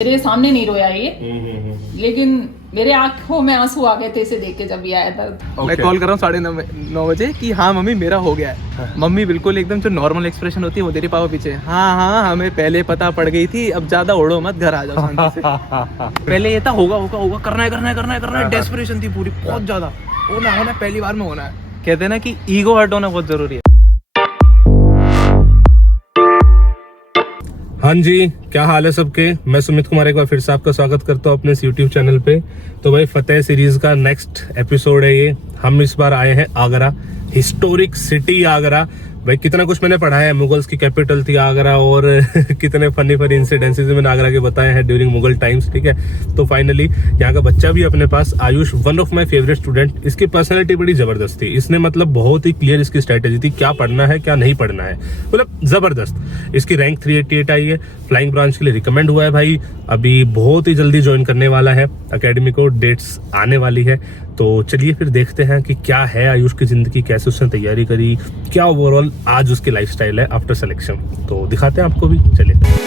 मेरे सामने नहीं रोया ये, लेकिन मेरे आंखों में आंसू आ गए थे इसे देख के जब ये आया था। मैं कॉल कर रहा हूँ 9:30 बजे कि हाँ मम्मी मेरा हो गया है। मम्मी बिल्कुल एकदम जो नॉर्मल एक्सप्रेशन होती है वो तेरे पापा पीछे, हाँ हमें पहले पता पड़ गई थी, अब ज्यादा उड़ो मत, घर आ जाओ शांति से। पहले ये था होगा करना है, डेस्परेशन थी पूरी, बहुत ज्यादा होना है, पहली बार में होना है। कहते हैं ना कि ईगो हर्ट होना बहुत जरूरी है। हाँ जी, क्या हाल है सबके। मैं सुमित कुमार एक बार फिर से आपका स्वागत करता हूँ अपने इस YouTube चैनल पे। तो भाई फतेह सीरीज का नेक्स्ट एपिसोड है ये। हम इस बार आए हैं आगरा, हिस्टोरिक सिटी आगरा। भाई कितना कुछ मैंने पढ़ा है, मुगल्स की कैपिटल थी आगरा, और कितने फनी इंसिडेंसेस मैंने आगरा के बताए हैं ड्यूरिंग मुगल टाइम्स। ठीक है, तो फाइनली यहाँ का बच्चा भी अपने पास, Ayush, one of my favourite student. इसकी पर्सनैलिटी बड़ी जबरदस्त थी। इसने मतलब बहुत ही क्लियर इसकी स्ट्रेटेजी थी, क्या पढ़ना है क्या नहीं पढ़ना है, मतलब जबरदस्त। इसकी रैंक 388 आई है, फ्लाइंग ब्रांच के लिए रिकमेंड हुआ है भाई। अभी बहुत ही जल्दी ज्वाइन करने वाला है अकेडमी को, डेट्स आने वाली है। तो चलिए फिर देखते हैं कि क्या है आयुष की जिंदगी, कैसे उसने तैयारी करी, क्या ओवरऑल आज उसकी लाइफस्टाइल है आफ्टर सिलेक्शन। तो दिखाते हैं आपको भी, चलिए।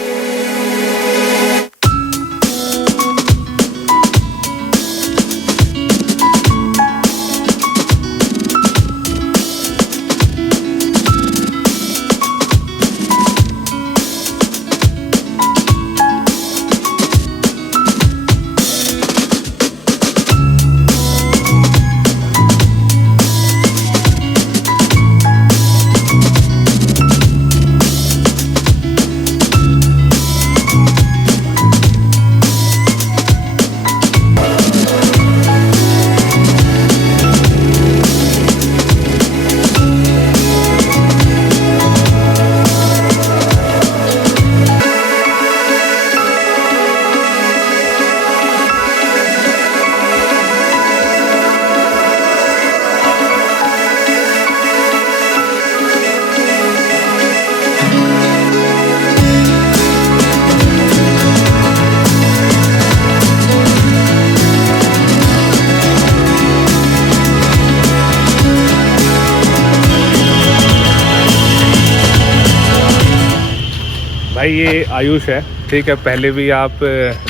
भाई ये आयुष है, ठीक है, पहले भी आप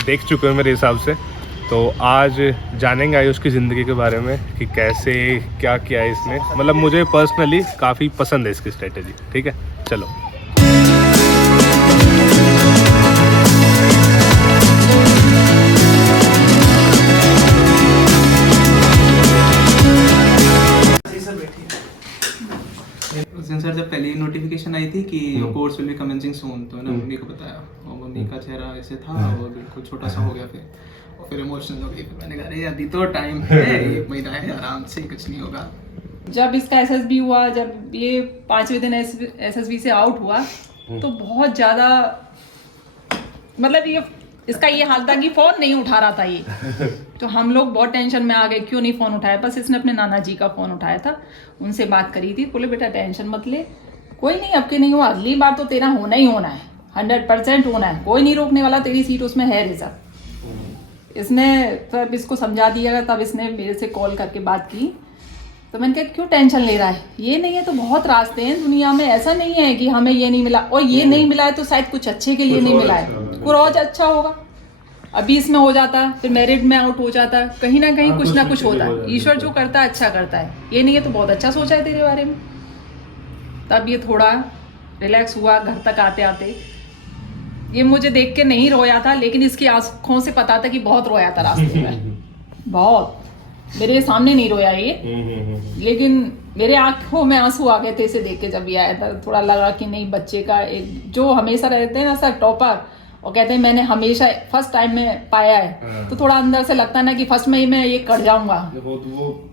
देख चुके हो मेरे हिसाब से। तो आज जानेंगे आयुष की ज़िंदगी के बारे में कि कैसे क्या किया है इसने। मतलब मुझे पर्सनली काफ़ी पसंद है इसकी स्ट्रेटेजी। ठीक है, चलो। सर जब पहली नोटिफिकेशन आई थी कि कोर्स विल बी कमेंसिंग सून, तो मैंने मम्मी को बताया और मम्मी का चेहरा ऐसे था और बिल्कुल छोटा सा हो गया फिर, और फिर इमोशनल हो गई। फिर मैंने कहा अरे अभी तो टाइम है, 1 महीना है, आराम से, कुछ नहीं होगा। जब इसका एसएसबी हुआ, जब ये 5वें दिन एसएसबी से आउट हुआ, तो बहुत ज्यादा, मतलब ये इसका ये हाल था कि फोन नहीं उठा रहा था ये। तो हम लोग बहुत टेंशन में आ गए, क्यों नहीं फोन उठाया। बस इसने अपने नाना जी का फोन उठाया था, उनसे बात करी थी, बोले बेटा टेंशन मत ले, कोई नहीं, अब के नहीं हुआ, अगली बार तो तेरा होना ही होना है, 100% होना है, कोई नहीं रोकने वाला, तेरी सीट उसमें है रिजर्व। इसने तब इसको समझा दिया, तब इसने मेरे से कॉल करके बात की। तो मैंने कहा क्यों टेंशन ले रहा है, ये नहीं है तो बहुत रास्ते हैं दुनिया में, ऐसा नहीं है कि हमें ये नहीं मिला, और ये नहीं मिला है तो शायद कुछ अच्छे के लिए नहीं मिला है, कुछ और अच्छा होगा। अभी इसमें हो जाता, फिर मेरिट में आउट हो जाता, कहीं ना कहीं कुछ ना कुछ होता है। ईश्वर जो करता है अच्छा करता है, ये नहीं है तो बहुत अच्छा सोचा है तेरे बारे में। तब ये थोड़ा रिलैक्स हुआ। घर तक आते आते ये मुझे देख के नहीं रोया था, लेकिन इसकी आंखों से पता था कि बहुत रोया था रास्ते में, बहुत। मेरे सामने नहीं रोया ये, लेकिन मेरे आंखों में आंसू आ गए थे इसे देख के जब ये आया था। थोड़ा लगा कि नहीं, बच्चे का एक जो हमेशा रहते हैं ना सर टॉपर, और कहते हैं मैंने हमेशा फर्स्ट टाइम में पाया है, तो थोड़ा अंदर से लगता है ना कि फर्स्ट में ही मैं ये कर जाऊंगा। वो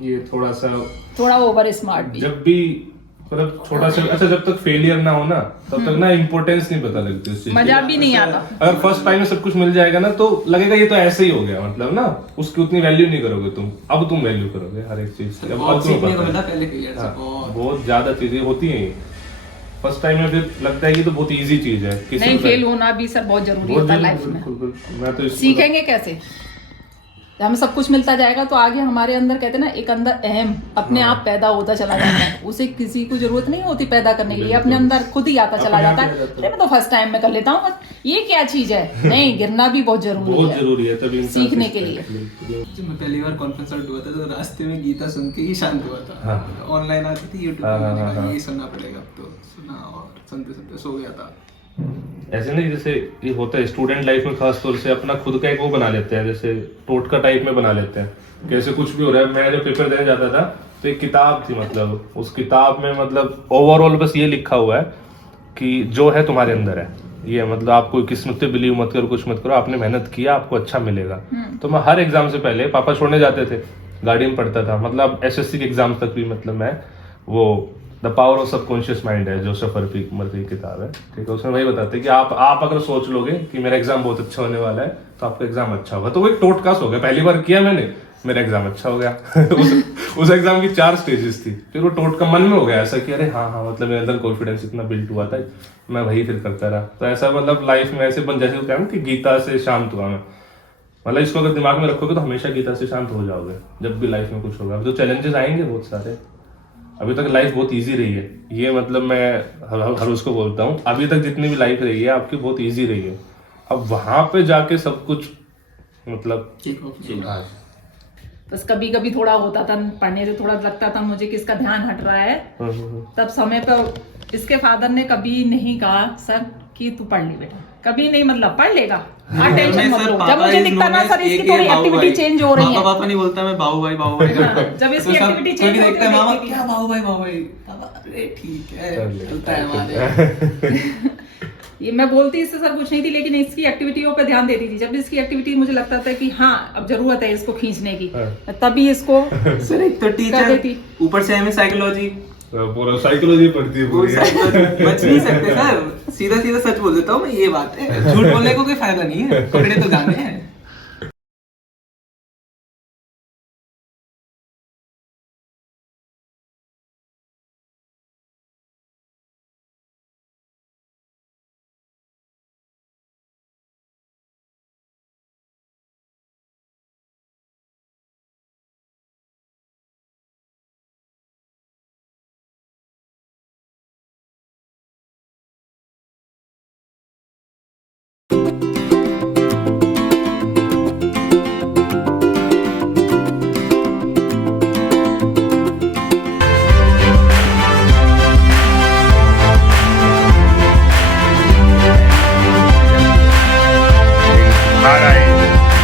ये थोड़ा ओवर स्मार्ट भी, जब भी मतलब छोटा सा, अच्छा जब तक फेलियर ना हो ना तब तक ना इम्पोर्टेंस नहीं पता लगती, उससे मजा भी नहीं आता। अगर फर्स्ट टाइम में सब कुछ मिल जाएगा ना तो लगेगा ये तो ऐसे ही हो गया, मतलब ना उसकी उतनी वैल्यू नहीं करोगे तुम। अब तुम वैल्यू करोगे हर एक चीज की। बहुत ज्यादा चीजें होती हैं फर्स्ट टाइम में, फिर लगता है कि तो बहुत इजी चीज है। नहीं, फेल होना भी सर बहुत जरूरी होता है लाइफ में। मैं तो सीखेंगे कैसे, जब हमें सब कुछ मिलता जाएगा तो आगे हमारे अंदर कहते हैं ना एक अंदर अहम अपने आप पैदा होता चला जाता है, उसे किसी को जरूरत नहीं होती पैदा करने के लिए, अपने अंदर खुद ही आता चला जाता है। अरे मैं तो फर्स्ट टाइम में कर लेता हूँ, ये क्या चीज है? नहीं, गिरना भी बहुत जरूरी है तभी सीखने के लिए। मैं पहली बार कॉन्फ्रेंस हुआ था तो रास्ते में गीता सुन के ही शांत हुआ था। ऑनलाइन आती थी यूट्यूब पे, यही सुनना पड़ेगा, अब तो सुना और सुनते सुनते सो गया था। ऐसे नहीं, जैसे ये होता है स्टूडेंट लाइफ में खास तौर से अपना खुद का एक वो बना लेते हैं, जैसे टोटका टाइप में बना लेते हैं। कैसे कुछ भी हो रहा है, मैं जब पेपर देने जाता था तो एक किताब थी, मतलब उस किताब में मतलब ओवरऑल बस ये लिखा हुआ है कि जो है तुम्हारे अंदर है, ये मतलब आप कोई किस्मत पे बिलीव मत करो, कुछ मत करो, आपने मेहनत किया, आपको अच्छा मिलेगा। तो मैं हर एग्जाम से पहले, पापा छोड़ने जाते थे, गाड़ी में पढ़ता था, मतलब एसएससी के एग्जाम तक भी, मतलब मैं वो the power of subconscious mind है, जोसेफ मर्फी की किताब है, ठीक है। उसमें वही बताते हैं कि आप अगर सोच लोगे कि मेरा एग्जाम बहुत अच्छा होने वाला है तो आपका एग्जाम अच्छा होगा। तो वो एक टोटकास हो गया, पहली बार किया मैंने, मेरा एग्जाम अच्छा हो गया। उस एग्जाम की 4 स्टेजेस थी, फिर वो टोटका मन में हो गया ऐसा कि अरे हाँ, मतलब मेरे अंदर कॉन्फिडेंस इतना बिल्ड हुआ था, मैं वही फिर करता रहा। तो ऐसा मतलब लाइफ में ऐसे जैसे कहते हैं कि गीता से शांत हुआ मैं, मतलब इसको अगर दिमाग में रखोगे तो हमेशा गीता से शांत हो जाओगे जब भी लाइफ में कुछ होगा। अब जो चैलेंजेस आएंगे बहुत सारे, अभी तक लाइफ बहुत इजी रही है, ये मतलब मैं हर उसको बोलता हूँ, अभी तक जितनी भी लाइफ रही है आपकी बहुत इजी रही है। अब वहां पे जाके सब कुछ मतलब बस कभी कभी थोड़ा होता था, पढ़ने से थोड़ा लगता था मुझे कि इसका ध्यान हट रहा है, तब समय पर इसके फादर ने कभी नहीं कहा सर कि तू पढ़ ली बेटा, कभी नहीं, मतलब पढ़ लेगा, हाँ टेंशन मत लो। जब मुझे दिखता ना सर इसकी थोड़ी एक्टिविटी चेंज हो रही है, पापा नहीं बोलता, मैं बाबू भाई जब इसकी एक्टिविटी चेंज होती है मामा क्या बाबू भाई पापा, अरे ठीक है चलता है हमारे। ये मैं बोलती इससे सर कुछ नहीं थी, लेकिन इसकी एक्टिविटियों पे ध्यान देती थी। जब इसकी एक्टिविटी मुझे लगता था कि हाँ अब जरूरत है इसको खींचने की, तभी इसको सर एक तो टीचर, ऊपर से हमें साइकोलॉजी, पूरा साइकोलॉजी पढ़ती है पूरी। बच नहीं सकते सर, सीधा सीधा सच बोल देता हूँ मैं, ये बात है, झूठ बोलने को कोई फायदा नहीं है, पकड़े तो जाने हैं।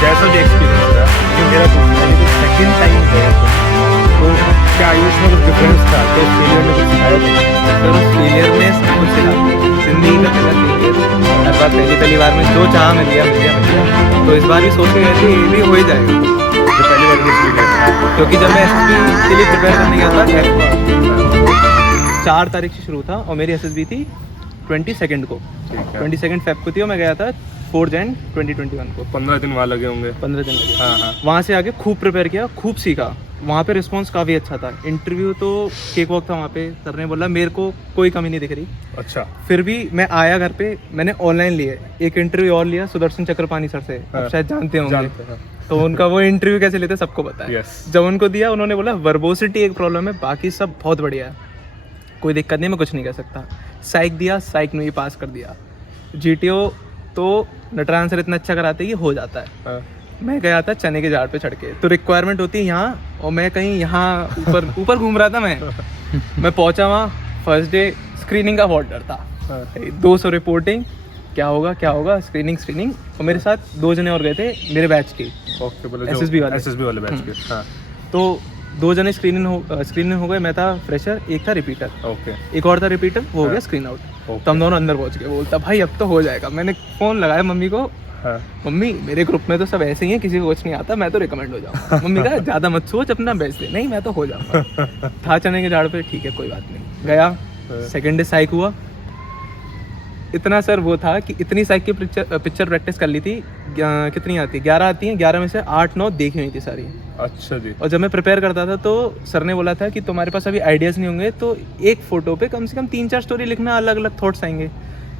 जैसा भी एक्सपीरियंस रहा, क्योंकि मेरा सेकंड टाइम गया तो क्या उसमें कुछ डिफरेंस था, तो फेलियर में कुछ सिखाया था? तो फेलियर में सब कुछ सिखा, जिंदगी का पहला फेलियर, हर बार पहली बार में जो चाह मिल गया, तो इस बार भी सोच के गए थे ये भी हो ही जाएगा। जो पहली बार एक्सपीरियंस, क्योंकि जब मैं एसएसबी के लिए प्रिपेयर करने गया था 4 तारीख से शुरू था और मेरी एसएसबी थी 22 को, 22 फेब को थी, और मैं गया था 4 जन 2021 को। 15 दिन वहाँ लगे होंगे। 15 दिन लगे। हाँ। वहाँ से आगे खूब प्रिपेयर किया, खूब सीखा। वहाँ पे रिस्पांस काफ़ी अच्छा था। इंटरव्यू तो केक वॉक था वहाँ पे, सर ने बोला मेरे को कोई कमी नहीं दिख रही। अच्छा। फिर भी मैं आया घर पे, मैंने ऑनलाइन लिए, एक इंटरव्यू और लिया सुदर्शन चक्रपाणी सर से, आप शायद जानते होंगे। तो उनका वो इंटरव्यू कैसे लेते सबको पता है। जब उनको दिया उन्होंने बोला वर्बोसिटी एक प्रॉब्लम है, बाकी सब बहुत बढ़िया है, कोई दिक्कत नहीं, मैं कुछ नहीं कह सकता। साइक दिया, साइक में ही पास कर दिया। जीटीओ तो नटरान सर इतना अच्छा कराते ही हो जाता है। मैं गया था चने के झाड़ पे चढ़ के, तो रिक्वायरमेंट होती है यहाँ, और मैं कहीं यहाँ ऊपर घूम रहा था। मैं पहुंचा वहाँ, फर्स्ट डे स्क्रीनिंग का बहुत डर था। 200 रिपोर्टिंग, क्या होगा स्क्रीनिंग, और मेरे साथ 2 जने और गए थे मेरे बैच के, एसएसबी वाले बैच के। तो 2 जने स्क्रीनिंग हो गए, मैं था फ्रेशर, एक था रिपीटर, एक और था रिपीटर, वो हो गया स्क्रीन आउट। तो हम दोनों अंदर पहुंच गए। बोलता भाई अब तो हो जाएगा। मैंने फ़ोन लगाया मम्मी को, मम्मी मेरे ग्रुप में तो सब ऐसे ही हैं, किसी को कुछ नहीं आता, मैं तो रिकमेंड हो जाऊँ। मम्मी कहा ज़्यादा मत सोच, अपना बेस्ट दे। नहीं मैं तो हो जाऊँगा। था चने के झाड़ पे, ठीक है कोई बात नहीं। गया, सेकेंड डे साइक हुआ। इतना सर वो था कि इतनी साइक की पिक्चर प्रैक्टिस कर ली थी, कितनी आती, 11 आती हैं, 11 में से 8-9 देखी हुई थी सारी। अच्छा जी। और जब मैं प्रिपेयर करता था तो सर ने बोला था कि तुम्हारे पास अभी आइडियाज़ नहीं होंगे, तो एक फ़ोटो पे कम से कम 3-4 स्टोरी लिखना, अलग अलग थॉट्स आएंगे।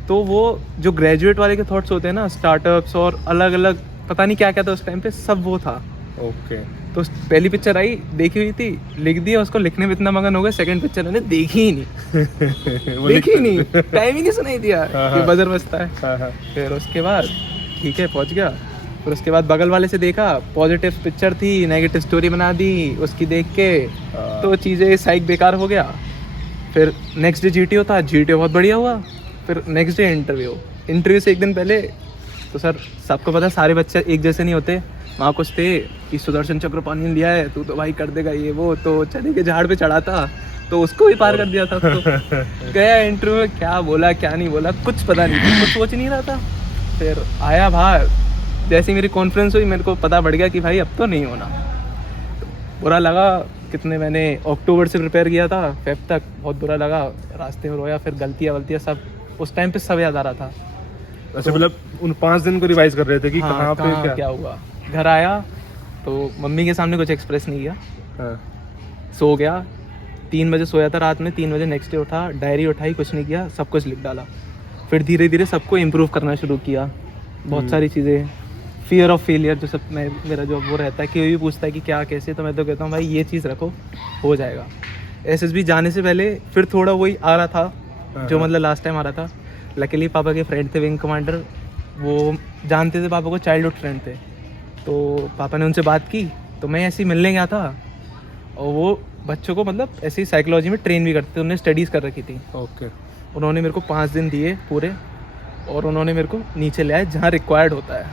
तो वो जो ग्रेजुएट वाले के थॉट्स होते हैं ना, स्टार्टअप्स और अलग अलग पता नहीं क्या क्या था उस टाइम पे, सब वो था। ओके तो पहली पिक्चर आई, देखी हुई थी, लिख दिया, उसको लिखने में इतना मगन हो गया, सेकंड पिक्चर मैंने देखी ही नहीं देखी ही नहीं, टाइम ही नहीं सुनाई दिया कि बजर बजता है। फिर उसके बाद ठीक है पहुंच गया, फिर उसके बाद बगल वाले से देखा, पॉजिटिव पिक्चर थी, नेगेटिव स्टोरी बना दी उसकी देख के, तो चीज़ें साइक बेकार हो गया। फिर नेक्स्ट डे जीटीओ था, जीटीओ बहुत बढ़िया हुआ। फिर नेक्स्ट डे इंटरव्यू से एक दिन पहले, तो सर सबको पता सारे बच्चे एक जैसे नहीं होते, वहाँ कुछ थे कि सुदर्शन चक्रपाणी ने लिया है, तू तो भाई कर देगा ये वो, तो चने के झाड़ पे चढ़ा था, तो उसको भी पार कर दिया था। तो गया इंटरव्यू में, क्या बोला क्या नहीं बोला कुछ पता नहीं था, कुछ सोच नहीं रहा था। फिर आया बाहर, जैसे ही मेरी कॉन्फ्रेंस हुई मेरे को पता बढ़ गया कि भाई अब तो नहीं होना। बुरा लगा, कितने मैंने अक्टूबर से प्रिपेयर किया था, फेब तक, बहुत बुरा लगा, रास्ते में रोया, फिर गलतियाँ सब उस टाइम पे सब याद आ रहा था। अच्छा, मतलब उन 5 दिन को रिवाइज कर रहे थे कि कहाँ पे क्या हुआ। घर आया तो मम्मी के सामने कुछ एक्सप्रेस नहीं किया, सो गया, 3 बजे सोया था रात में, 3 बजे नेक्स्ट डे उठा, डायरी उठाई, कुछ नहीं किया, सब कुछ लिख डाला। फिर धीरे धीरे सबको इम्प्रूव करना शुरू किया, बहुत सारी चीज़ें। फियर ऑफ फेलियर जो सब मेरा जो वो रहता है, कोई भी पूछता है कि क्या कैसे, तो मैं तो कहता हूँ भाई ये चीज़ रखो, हो जाएगा। एसएसबी जाने से पहले फिर थोड़ा वही आ रहा था जो मतलब लास्ट टाइम आ रहा था। लकीली पापा के फ्रेंड थे विंग कमांडर, वो जानते थे पापा को, चाइल्डहुड फ्रेंड थे, तो पापा ने उनसे बात की, तो मैं ऐसे ही मिलने गया था, और वो बच्चों को मतलब ऐसे ही साइकोलॉजी में ट्रेन भी करते थे, उन्होंने स्टडीज़ कर रखी थी। ओके। उन्होंने मेरे को 5 दिन दिए पूरे, और उन्होंने मेरे को नीचे ले आए जहाँ रिक्वायर्ड होता है,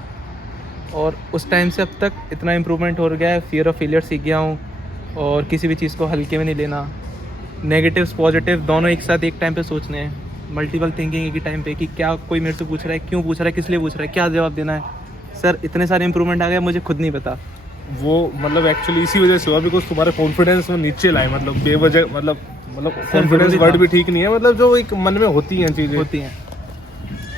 और उस टाइम से अब तक इतना इम्प्रूवमेंट हो गया है। फियर ऑफ फेलियर सीख गया हूँ, और किसी भी चीज़ को हल्के में नहीं लेना, नेगेटिव्स पॉजिटिव दोनों एक साथ एक टाइम पे सोचने हैं, मल्टीपल थिंकिंग एक ही टाइम पे, कि क्या कोई मेरे से पूछ रहा है, क्यों पूछ रहा है, किस लिए पूछ रहा है, क्या जवाब देना है। सर इतने सारे इंप्रूवमेंट आ गए, मुझे खुद नहीं पता। वो मतलब एक्चुअली इसी वजह से हुआ, बिकॉज तुम्हारे कॉन्फिडेंस में नीचे लाए, मतलब बेवजह, मतलब कॉन्फिडेंस वर्ड भी ठीक नहीं है, मतलब जो एक मन में होती हैं चीज़ें होती हैं,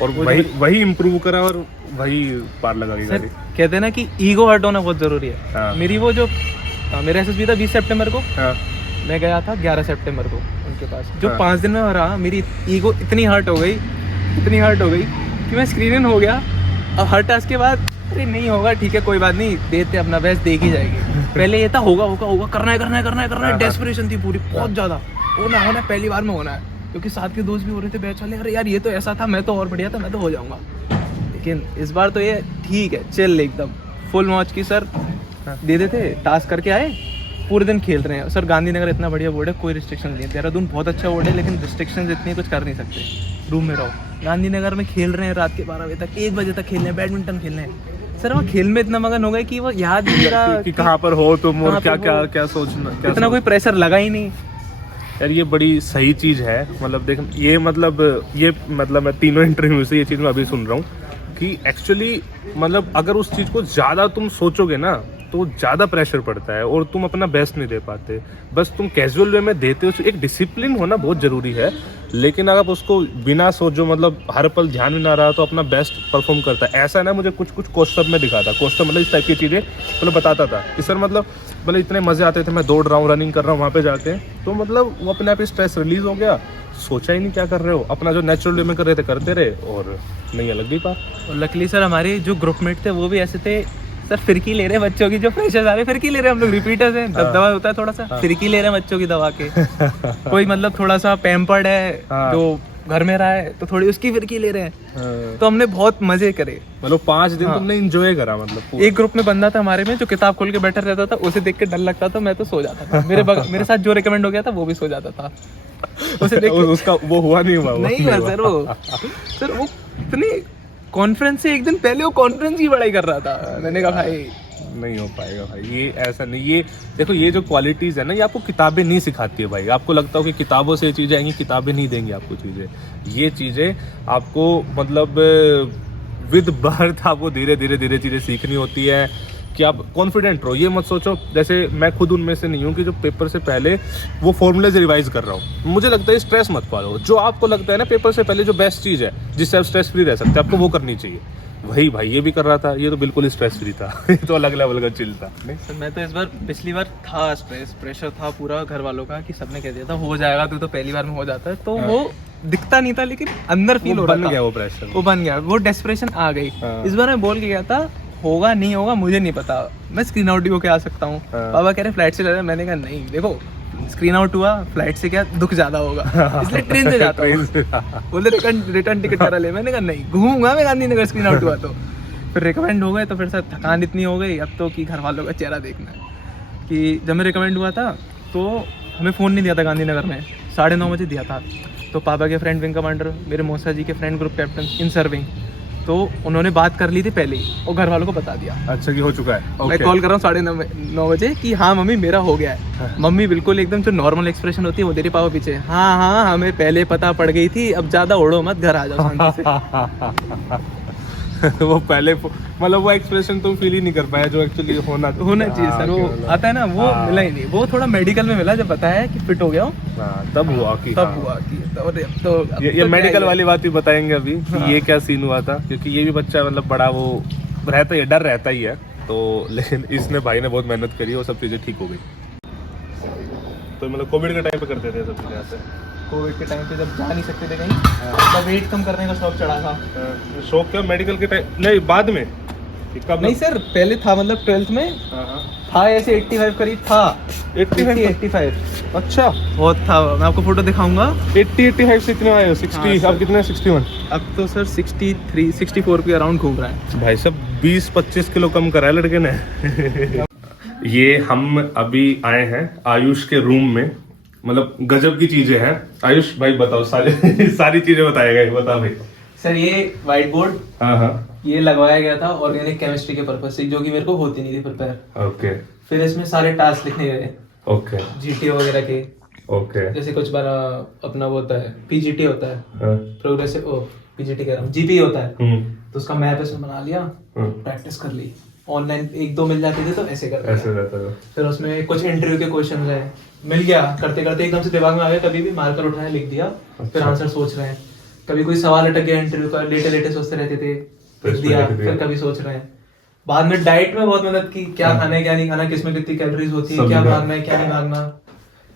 और वही इम्प्रूव करा और वही पार लगा दी गाड़ी। कहते हैं ना कि ईगो हर्ट होना बहुत ज़रूरी है। हाँ। मेरी वो जो मेरा एसएसबी था 20 सितंबर को, हाँ। मैं गया था 11 सितंबर को उनके पास, जो हाँ। 5 दिन में रहा, मेरी ईगो इतनी हर्ट हो गई कि मैं स्क्रीन इन हो गया। अब हर टास्क के बाद अरे नहीं होगा, ठीक है कोई बात नहीं, देते अपना बेस्ट, देखी जाएगी। पहले ये था होगा, करना है, डेस्परेशन थी पूरी, बहुत ज़्यादा, होना है, पहली बार में होना है, क्योंकि साथ के दोस्त भी हो रहे थे, बैच वाले, अरे यार ये तो ऐसा था, मैं तो और बढ़िया था, मैं तो हो जाऊँगा। लेकिन इस बार तो ये ठीक है, चिल एकदम फुल मौज की। सर दे देते, टास्क करके आए, पूरे दिन खेल रहे हैं। सर गांधीनगर इतना बढ़िया बोर्ड है, कोई रिस्ट्रिक्शन नहीं है। देहरादून बहुत अच्छा बोर्ड है, लेकिन रिस्ट्रिक्शन इतनी कुछ कर नहीं सकते, रूम में रहो। गांधीनगर में खेल रहे हैं रात के 12 बजे तक, 1 बजे तक खेल रहे हैं, बैडमिंटन खेल रहे हैं। सर वहाँ खेल में इतना मगन हो गया कि वो याद नहीं रहा कि कहाँ पर हो तुम और क्या सोचना, इतना कोई प्रेशर लगा ही नहीं। यार ये बड़ी सही चीज़ है, मतलब देख ये मतलब मैं तीनों इंटरव्यू से ये चीज़ मैं अभी सुन रहा हूँ कि एक्चुअली मतलब अगर उस चीज़ को ज़्यादा तुम सोचोगे ना तो ज़्यादा प्रेशर पड़ता है और तुम अपना बेस्ट नहीं दे पाते। बस तुम कैजुअल वे में देते हो, एक डिसिप्लिन होना बहुत ज़रूरी है, लेकिन अगर उसको बिना सोचो, मतलब हर पल ध्यान में ना रहा, तो अपना बेस्ट परफॉर्म करता है। ऐसा ना मुझे कुछ कोस्टअप में दिखा था, कोस्टअप मतलब इस टाइप की चीज़ें मतलब बताता था कि सर मतलब इतने मज़े आते थे, मैं दौड़ रहा हूँ, रनिंग कर रहा हूँ वहाँ पे जाके, तो मतलब वो अपने आप ही स्ट्रेस रिलीज हो गया, सोचा ही नहीं क्या कर रहे हो, अपना जो नेचुरल वे में कर रहे थे करते रहे और नहीं अलग भी पार। और लकीली सर हमारे जो ग्रुपमेट थे वो भी ऐसे थे, सर फिरकी ले रहे हैं बच्चों की, जो फ्रेशर्स आ रहे फिरकी ले रहे हैं, हम लोग रिपीटर्स हैं, दबदबा होता है थोड़ा सा, फिरकी ले रहे हैं बच्चों की दवा के। कोई मतलब थोड़ा सा पैम्पर्ड है जो घर में रहा है तो थोड़ी उसकी फिरकी ले रहे हैं। तो हमने बहुत मजे करे, मतलब 5 दिन तुमने एंजॉय करा। मतलब एक ग्रुप में बंदा था हमारे में जो किताब खोल के बैठा रहता था, उसे देख के डर लगता था, मैं तो सो जाता था। मेरे साथ जो रिकमेंड हो गया था वो भी सो जाता था, उसे देख उसका वो हुआ नहीं हुआ नहीं हुआ सर वो इतनी कॉन्फ्रेंस से एक दिन पहले वो कॉन्फ्रेंस की पढ़ाई कर रहा था। मैंने कहा भाई नहीं हो पाएगा भाई, ये ऐसा नहीं। ये देखो ये जो क्वालिटीज़ है ना, ये आपको किताबें नहीं सिखाती है भाई। आपको लगता हो कि किताबों से ये चीज़ें आएंगी, किताबें नहीं देंगी आपको चीज़ें। ये चीज़ें आपको मतलब विद बर्थ आपको धीरे धीरे चीज़ें सीखनी होती है कि आप कॉन्फिडेंट रहो। ये मत सोचो, जैसे मैं खुद उनमें से नहीं हूँ कि जो पेपर से पहले वो फॉर्मूलेज रिवाइज कर रहा हूँ। मुझे लगता है स्ट्रेस मत पालो, जो आपको लगता है ना पेपर से पहले जो बेस्ट चीज़ है जिससे आप स्ट्रेस फ्री रह सकते हैं, आपको वो करनी चाहिए। वही भाई ये भी कर रहा था, ये तो बिल्कुल स्ट्रेस फ्री था। ये तो अलग लेवल का चिल था। नहीं सर, मैं तो इस बार पिछली बार था स्ट्रेस, प्रेशर था पूरा घर वालों का कि सबने कह दिया था हो जाएगा, तू तो पहली बार में हो जाता है, तो वो दिखता नहीं था लेकिन अंदर फील हो रहा था, बन गया वो प्रेशर, वो बन गया, वो डेस्परेशन आ गई। इस बार मैं बोल के गया था होगा नहीं होगा मुझे नहीं पता, मैं स्क्रीन आउट भी होके आ सकता हूँ। हाँ। पापा कह रहे फ्लाइट से ले रहे हैं, मैंने कहा नहीं देखो स्क्रीन आउट हुआ फ्लाइट से क्या दुख ज्यादा होगा, इसलिए ट्रेन से जाता हूँ। बोले रिटर्न टिकट करा ले, मैंने कहा नहीं घूमूंगा मैं गांधीनगर स्क्रीन आउट हुआ तो। फिर रिकमेंड हो गए तो फिर सर थकान इतनी हो गई अब तो कि घर वालों का चेहरा देखना है। कि जब मैं रिकमेंड हुआ था तो हमें फ़ोन नहीं दिया था गांधीनगर में, 9:30 बजे दिया था। तो पापा के फ्रेंड विंग कमांडर, मेरे मौसा जी के friend group captain in serving, तो उन्होंने बात कर ली थी पहले ही और घर वालों को बता दिया। अच्छा कि हो चुका है। मैं कॉल कर रहा हूँ 9:30 बजे कि हाँ मम्मी मेरा हो गया है। मम्मी बिल्कुल एकदम जो नॉर्मल एक्सप्रेशन होती है वो तेरे पापा पीछे, हाँ हाँ हमें पहले पता पड़ गई थी, अब ज़्यादा उड़ो मत, घर आ जाओ शांति से। वो पहले मतलब वो एक्सप्रेशन तुम फील ही नहीं कर पाया जो एक्चुअली होना चाहिए सर, वो आता है ना वो मिला ही नहीं। वो थोड़ा मेडिकल में मिला जब बताया कि फिट हो गया हूँ, तब हुआ कि ये मेडिकल वाली बात भी बताएंगे अभी कि ये क्या सीन हुआ था, क्योंकि ये भी बच्चा मतलब बड़ा वो रहता है, डर रहता ही है तो। लेकिन इसने भाई ने बहुत मेहनत करी, वो सब चीज़ें ठीक हो गई। तो मतलब कोविड के टाइम पे करते थे सब चीज़ें ऐसे। कोविड के टाइम पे जब जा नहीं सकते थे कहीं, तब वेट कम करने का शौक चढ़ा था। शौक क्या मेडिकल के टाइम? नहीं बाद में कब? नहीं सर पहले था, मतलब 12th में था ऐसे 85 करीब था। 85 अच्छा बहुत था, मैं आपको फोटो दिखाऊंगा। 85 से कितने आए हो? 60 अब कितने? 61 अब तो सर 63 64 के अराउंड घूम रहा है भाई साहब। 20-25 किलो कम करा है लड़के ने। ये हम अभी आए हैं आयुष के रूम में, मतलब गजब की चीजें हैं। आयुष भाई बताओ सारी चीजें बताएगा, बता भाई। सर ये व्हाइट बोर्ड, हाँ ये लगवाया गया था ऑर्गेनिक केमिस्ट्री के पर्पज से, जो कि मेरे को होती नहीं थी प्रिपेयर। ओके। फिर इसमें सारे टास्क लिखने गए, ओके जीटी वगैरह के। ओके। जैसे कुछ बार अपना वो होता है पीजीटी होता है, प्रोग्रेसिव पीजीटी कह रहा हूँ, जीपी होता है, तो उसका मैप इसमें बना लिया, प्रैक्टिस कर ली। ऑनलाइन 1-2 मिल जाते थे तो ऐसे करते थे। फिर उसमें कुछ इंटरव्यू के क्वेश्चन है, मिल गया करते करते एकदम से दिमाग में आ गया, कभी भी मार्कर उठाया लिख दिया। फिर आंसर सोच रहे हैं, कभी कोई सवाल अटक गया इंटरव्यू का, लेटे सोचते रहते थे, लिख दिया। फिर कभी सोच रहे हैं। बाद में डाइट में बहुत मदद की, क्या खाना है क्या नहीं खाना, किसमें कितनी कैलोरीज होती है, क्या भागना है क्या नहीं भागना।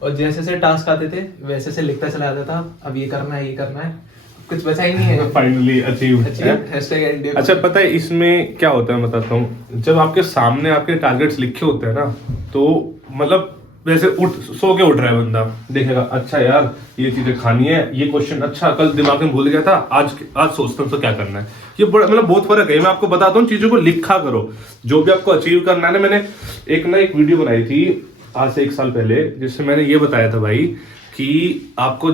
और जैसे से टास्क आते थे वैसे से लिखता चला जाता था, अब ये करना है ये करना है, कुछ बचा ही नहीं है। Finally achieve. अच्छा पता है इसमें क्या होता है, बताता हूँ। जब आपके सामने आपके टारगेट्स लिखे होते हैं ना, तो मतलब वैसे सो के उठ रहा है बंदा, देखेगा अच्छा यार ये चीजें खानी है, ये क्वेश्चन अच्छा कल दिमाग में भूल गया था, आज सोचता हूँ तो क्या करना है। ये बड़ा मतलब बहुत फर्क है। मैं आपको बताता हूँ, चीजों को लिखा करो जो भी आपको अचीव करना है। मैंने एक वीडियो बनाई थी आज से 1 साल पहले, जिसमें मैंने ये बताया था भाई कि आपको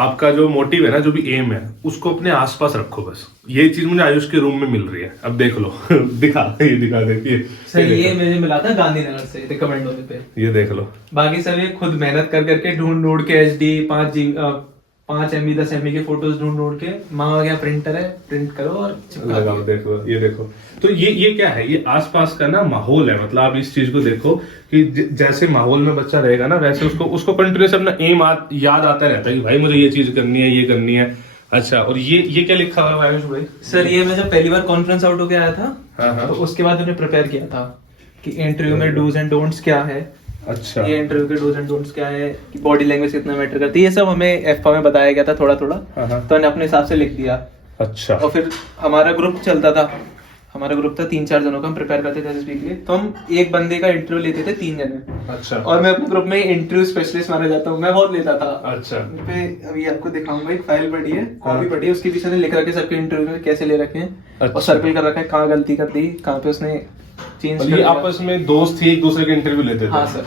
आपका जो मोटिव है ना, जो भी एम है, उसको अपने आसपास रखो बस। ये चीज मुझे आयुष के रूम में मिल रही है, अब देख लो। दिखा देखिए सर ये मुझे मिला था गांधीनगर से रिकमेंड होने पे, ये देख लो। बाकी सब ये खुद मेहनत करके ढूंढ के HD 5 MB 10 MB के फोटोज ढूंढ के मांगा गया, प्रिंटर है, प्रिंट करो और लगाओ। देखो ये देखो, तो ये क्या है, ये आसपास का ना माहौल है। मतलब आप इस चीज को देखो कि जैसे माहौल में बच्चा रहेगा ना, वैसे उसको कंटिन्यूस अपना एम याद आता रहता है कि भाई मुझे ये चीज करनी है, ये करनी है। अच्छा, और ये क्या लिखा हुआ है आयुष भाई? सर ये मैं जब पहली बार कॉन्फ्रेंस आउट होके आया था, तो उसके बाद मैंने प्रिपेयर किया था कि इंटरव्यू में डूज एंड डोंट्स क्या है। अच्छा, ये इंटरव्यू के डूज एंड डोंट्स क्या है, कि बॉडी लैंग्वेज कितना मैटर करती है, ये सब हमें एफपा में बताया गया था थोड़ा थोड़ा, तो मैंने अपने हिसाब से लिख दिया। अच्छा। और फिर हमारा ग्रुप चलता था, हमारा ग्रुप था 3-4 जनों का, हम प्रिपेयर करते थे एसएसबी के लिए। तो हम एक बंदे का इंटरव्यू लेते थे 3 जने। अच्छा। और मैं अपने ग्रुप में इंटरव्यू स्पेशलिस्ट माना जाता हूँ, मैं बहुत लेता था। अच्छा। पे अभी आपको दिखाऊंगा, एक फाइल पड़ी है, कॉपी पड़ी है, उसके पीछे ने लिख रखे सबके इंटरव्यू में कैसे ले रखे हैं, और सर्कल कर रखा है कहाँ गलती कर दी, कहाँ पे उसने चेंज किया। आपस में दोस्त ही एक दूसरे के इंटरव्यू लेते थे? हाँ सर।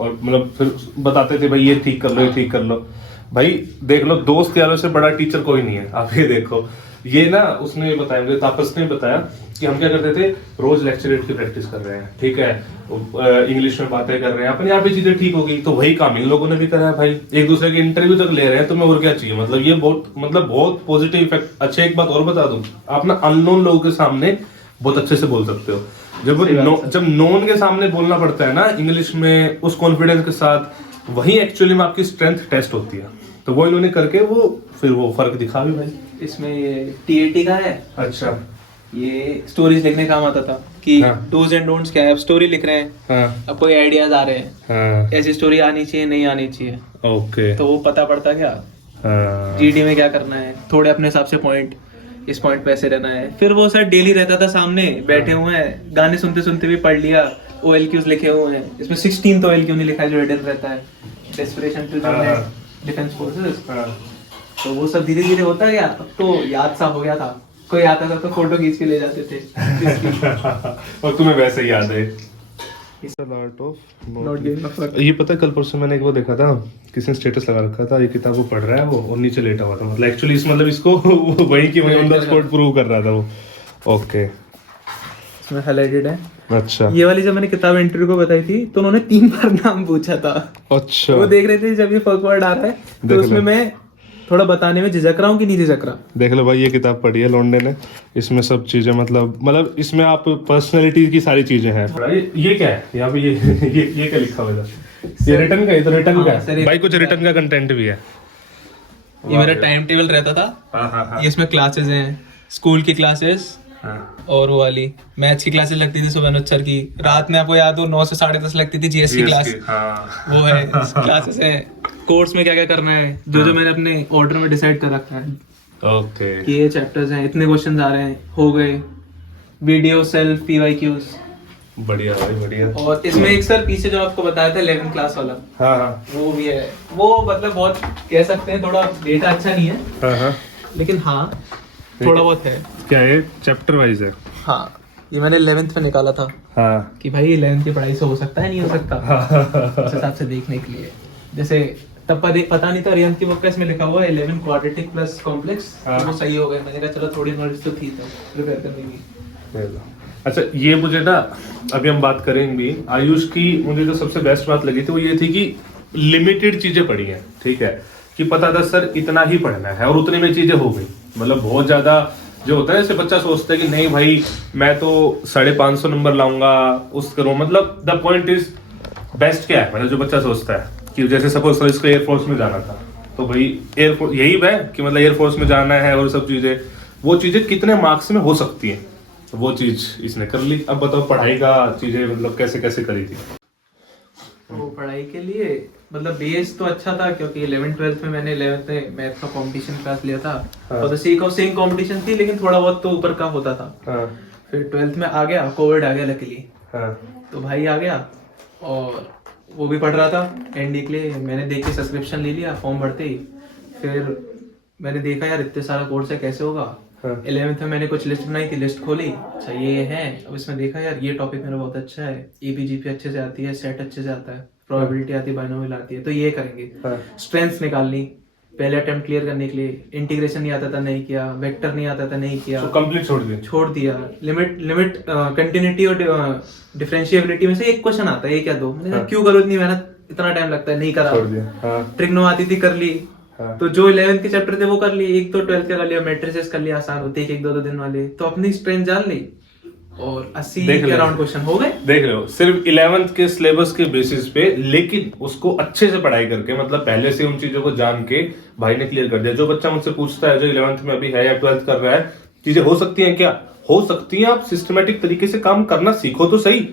और मतलब फिर बताते थे भाई ये ठीक कर लो, ये ठीक कर लो। भाई देख लो, दोस्त यारों से बड़ा टीचर कोई नहीं है। आप ये देखो, ये ना उसने बताया, मुझे तापस ने बताया कि हम क्या करते थे, रोज लेक्चरेट की प्रैक्टिस कर रहे हैं, ठीक है, इंग्लिश में बातें कर रहे हैं, अपने आप ही चीजें ठीक होगी। तो वही काम इन लोगों ने भी करा है भाई, एक दूसरे के इंटरव्यू तक ले रहे हैं। तो मैं और क्या चाहिए, मतलब ये बहुत पॉजिटिव इफेक्ट। अच्छा एक बात और बता दूं, आप ना अननोन लोगों के सामने बहुत अच्छे से बोल सकते हो। जब नोन के सामने बोलना पड़ता है ना इंग्लिश में उस कॉन्फिडेंस के साथ, वही एक्चुअली में आपकी स्ट्रेंथ टेस्ट होती है। तो वो इन्होंने करके फिर वो फर्क दिखा भी भाई। इसमें ये TAT का है। अच्छा। ये स्टोरीज लिखने काम आता था कि डूज एंड डोंट्स क्या है, अब स्टोरी लिख रहे हैं, अब कोई आइडियाज आ रहे हैं, ऐसी स्टोरी आनी चाहिए नहीं आनी चाहिए, ओके, तो वो पता पड़ता क्या, GD में क्या करना है, थोड़े अपने हिसाब से पॉइंट, इस पॉइंट पे ऐसे रहना है। फिर वो सर डेली रहता था सामने बैठे हुए हैं, गाने सुनते सुनते भी पढ़ लिया, OLQs लिखे हुए हैं, इसमें 16th OLQ नहीं लिखा है जो हिडन रहता है, desperation to join defence forces. तो वो सब धीरे धीरे होता गया, अब तो याद सा हो गया था, कोई आता था तो फोटो खींच के ले जाते थे। और तुम्हें वैसे ही याद है आर्ट ऑफ नॉट गिविंग ये पता है कल परसों मैंने एक वो देखा था, किसी ने स्टेटस लगा रखा था, ये किताब वो पढ़ रहा है वो और नीचे लेटा हुआ था, मतलब एक्चुअली इसको वही की वही ऑन द स्पॉट प्रूव कर रहा था वो। ओके इसमें हाइलाइटेड है। अच्छा ये वाली जब मैंने किताब इंटरव्यू को बताई थी तो उन्होंने 3 बार नाम पूछा था। अच्छा वो देख रहे थे जब ये फकवर्ड आ रहा है तो देख उसमें लो। मैं थोड़ा बताने में झिझक रहा हूँ कि नहीं झिझक रहा। देख लो भाई, ये किताब पढ़ी है लौंडे ने, इसमें सब चीजें मतलब इसमें आप पर्सनैलिटी की सारी चीजें हैं। ये क्या है यहाँ पे, ये क्या लिखा हुआ है? ये रिटर्न का, ये तो रिटर्न का है भाई, कुछ रिटर्न का कंटेंट भी है। ये मेरा टाइम टेबल रहता था। हाँ ये इसमें क्लासेस हैं, स्कूल की क्लासेस और वो वाली मैथ्स की क्लासेस लगती थी सुबह अनुच्छर की, रात में आपको याद हो 9 से 10:30 लगती थी GS की क्लास। वो है क्लासेस है, कोर्स में क्या क्या करना है, जो मैंने अपने ऑर्डर में डिसाइड कर रखा है। ओके कि ये चैप्टर्स हैं, इतने क्वेश्चंस आ रहे हैं, हो गए वीडियो सेल्फ PYQs। बढ़िया भाई बढ़िया। और इसमें एक सर पीछे जो आपको बताया था 11th क्लास वाला, हाँ वो भी है। वो मतलब बहुत कह सकते हैं थोड़ा डेटा अच्छा नहीं है, हाँ लेकिन हाँ थोड़ा बहुत है। क्या है, चैप्टर वाइज है? हाँ ये मैंने 11th में निकाला था हाँ कि भाई 11th की पढ़ाई से हो सकता है नहीं हो सकता, उस हिसाब से देखने के लिए। जैसे तब पता नहीं था रियंत की बुक का इसमें लिखा हुआ है 11 क्वाड्रेटिक प्लस कॉम्प्लेक्स, हाँ। वो सही हो गया। मैंने कहा चलो थोड़ी नॉलेज तो थी तो प्रिपेयर करने की। अच्छा ये मुझे ना अभी हम बात करेंगे आयुष की, मुझे जो सबसे बेस्ट बात लगी थी वो ये थी कि लिमिटेड चीजें पढ़ी हैं, ठीक है, कि पता था सर इतना ही पढ़ना है और उतने में चीजें हो गई। मतलब बहुत ज्यादा जो होता है जैसे बच्चा सोचता है कि नहीं भाई मैं तो 550 नंबर लाऊंगा उस करूँ, मतलब द पॉइंट इज बेस्ट क्या है, मतलब जो बच्चा सोचता है कि जैसे सपोज इसको एयरफोर्स में जाना था तो भाई एयरफोर्स यही है कि मतलब एयरफोर्स में जाना है और सब चीजें, वो चीजें कितने मार्क्स में हो सकती हैं, तो वो चीज इसने कर ली। अब बताओ पढ़ाई का चीजें मतलब कैसे कैसे करी थी? तो पढ़ाई के लिए मतलब बेस तो अच्छा था क्योंकि 11th-12th में मैंने 11th में मैथ का कंपटीशन क्लास लिया था। हाँ। और तो सेम कंपटीशन थी लेकिन थोड़ा बहुत तो ऊपर का होता था। हाँ फिर 12th में आ गया, कोविड आ गया लकीली, हाँ तो भाई आ गया और वो भी पढ़ रहा था एनडी के लिए। मैंने देख के सब्सक्रिप्शन ले लिया फॉर्म भरते ही। फिर मैंने देखा यार इतने सारा कोर्स है कैसे होगा। हाँ। 11th में मैंने कुछ लिस्ट बनाई थी, लिस्ट खोली, अच्छा ये है। अब इसमें देखा यार ये टॉपिक मेरा बहुत अच्छा है, APGP अच्छे से आती है, सेट अच्छे से आता है, प्रोबेबिलिटी आती है, बाइनोमियल आती है, तो ये करेंगे। हाँ। स्ट्रेंथ्स निकालनी, पहले अटेम्प्ट क्लियर करने के लिए। इंटीग्रेशन नहीं आता था नहीं किया, वेक्टर नहीं आता था नहीं किया, तो कंप्लीट छोड़ दिया। लिमिट कंटिन्यूटी और डिफरेंशिएबिलिटी में से एक क्वेश्चन आता है, ये क्या दो। मैंने कहा हाँ। क्यों करो इतनी मेहनत, इतना टाइम लगता है, नहीं करा। छोड़ दिया। हाँ ट्रिग्नो आती थी कर ली। हाँ। तो जो 11th के चैप्टर थे वो कर लिए, एक तो 12th का कर लिया, मैट्रिसेस कर लिया, आसान होते एक 2 दिन वाले, तो अपनी स्ट्रेंथ जान ली और 80 देख के लो। अराउंड क्वेश्चन हो गए। देख रहे हो, सिर्फ 11th के सिलेबस के बेसिस पे, लेकिन उसको अच्छे से पढ़ाई करके, मतलब पहले से उन चीजों को जान के भाई ने क्लियर कर दिया। जो बच्चा मुझसे पूछता है जो 11th में अभी है या 12th कर रहा है, चीजें हो सकती हैं क्या? हो सकती हैं। आप सिस्टमेटिक तरीके से काम करना सीखो तो सही।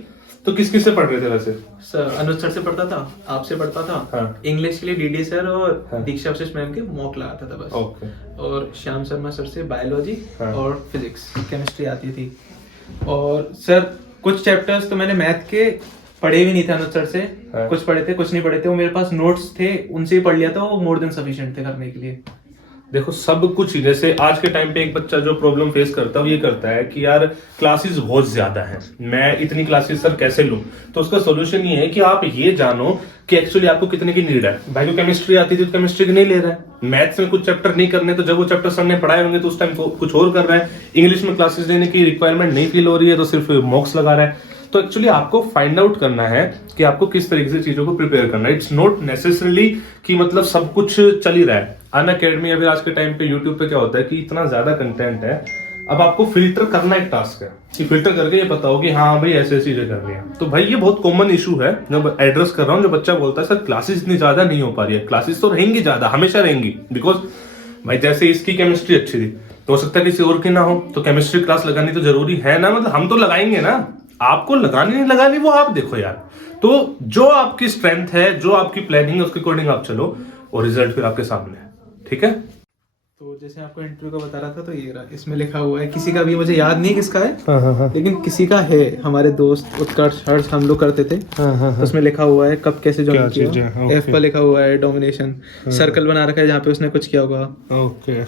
तो किस किस से पढ़ रहे थे वैसे? सर अनुज सर से पढ़ता था, आपसे पढ़ता था। हाँ। इंग्लिश के लिए डीडी सर और हाँ। दीक्षा वशिष्ठ मैम के मॉक लगाता था बस। ओके। और श्याम शर्मा सर से बायोलॉजी हाँ। और फिजिक्स केमिस्ट्री आती थी। और सर कुछ चैप्टर्स तो मैंने मैथ के पढ़े भी नहीं थे अनुज सर से। हाँ। कुछ पढ़े थे कुछ नहीं पढ़े थे, वो मेरे पास नोट्स थे उनसे ही पढ़ लिया था, वो मोर देन सफिशिएंट थे करने के लिए। देखो सब कुछ ही, जैसे आज के टाइम पे एक बच्चा जो प्रॉब्लम फेस करता है वो ये करता है कि यार क्लासेस बहुत ज्यादा हैं, मैं इतनी क्लासेस सर कैसे लूं? तो उसका सॉल्यूशन ये है कि आप ये जानो कि एक्चुअली आपको कितने की नीड है। भाई को केमिस्ट्री आती थी तो केमिस्ट्री की नहीं ले रहा है, मैथ्स में कुछ चैप्टर नहीं करने तो जब वो चैप्टर सर ने पढ़ाए होंगे तो उस टाइम कुछ और कर रहा है, इंग्लिश में क्लासेस लेने की रिक्वायरमेंट नहीं फील हो रही है तो सिर्फ मॉक्स लगा रहा है। तो एक्चुअली आपको फाइंड आउट करना है कि आपको किस तरीके से चीजों को प्रिपेयर करना है। इट्स नॉट नेसेसरली कि मतलब सब कुछ चल ही रहा है। अनअकैडमी अभी आज के टाइम पे यूट्यूब पे क्या होता है कि इतना ज्यादा कंटेंट है, अब आपको फिल्टर करना एक टास्क है कि फिल्टर करके ये पता हो कि हाँ भाई ऐसे ऐसी चीजें करनी है। तो भाई ये बहुत कॉमन इशू है जो एड्रेस कर रहा हूँ। जो बच्चा बोलता है सर क्लासेस इतनी ज्यादा नहीं हो पा रही है, क्लासेस तो रहेंगी ज्यादा, हमेशा रहेंगी, बिकॉज भाई जैसे इसकी केमिस्ट्री अच्छी थी तो हो सकता है किसी और की ना हो, तो केमिस्ट्री क्लास लगानी तो जरूरी है ना, मतलब हम तो लगाएंगे ना, आपको लगानी नहीं लगानी वो आप देखो यार। तो जो आपकी स्ट्रेंथ है, जो आपकी प्लानिंग है, उसके अकॉर्डिंग आप चलो और रिजल्ट फिर आपके सामने है। ठीक है। तो जैसे आपको इंटरव्यू का बता रहा था, तो ये रहा, इसमें लिखा हुआ है, किसी का भी मुझे याद नहीं किसका है, लेकिन किसी का है, हमारे दोस्त उत्कर्ष हर्ष हम लोग करते थे। तो उसमें लिखा हुआ है कब कैसे ज्वाइन किया, एफ पर लिखा हुआ है डोमिनेशन, सर्कल बना रखा है जहाँ पे उसने कुछ किया होगा। ओके,